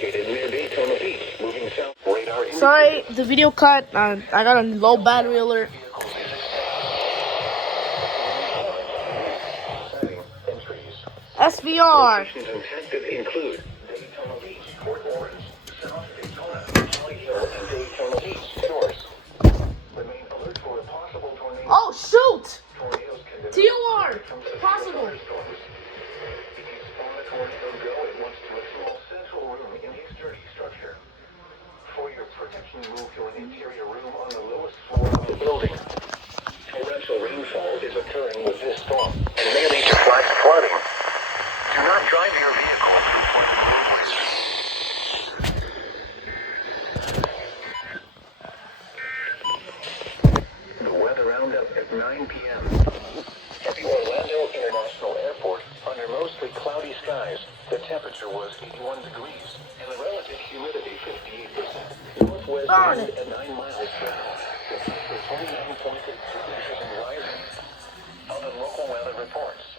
located near Daytona Beach, moving south. Radar Sorry, the video cut. I got a low battery alert. SVR. Locations impacted include Daytona Beach, Port Orange, South Daytona, Holly Hill, and Daytona Beach. Source. Remain alert for a possible tornado. Oh shoot! Tornadoes can TOR. Possible. If you spawn a tornado, go at once to a small central room in a sturdy structure. For your protection, move to an interior room on the lowest floor of the building. Torrential rainfall is occurring with this storm and may lead to flash flooding. Do not drive your vehicle before the roadways. The weather roundup at 9 p.m. At the Orlando International Airport, under mostly cloudy skies, the temperature was 81 degrees and the relative humidity 58%. Northwest wind at 9 miles per hour. The 29.6 degrees and rising. Other local weather reports.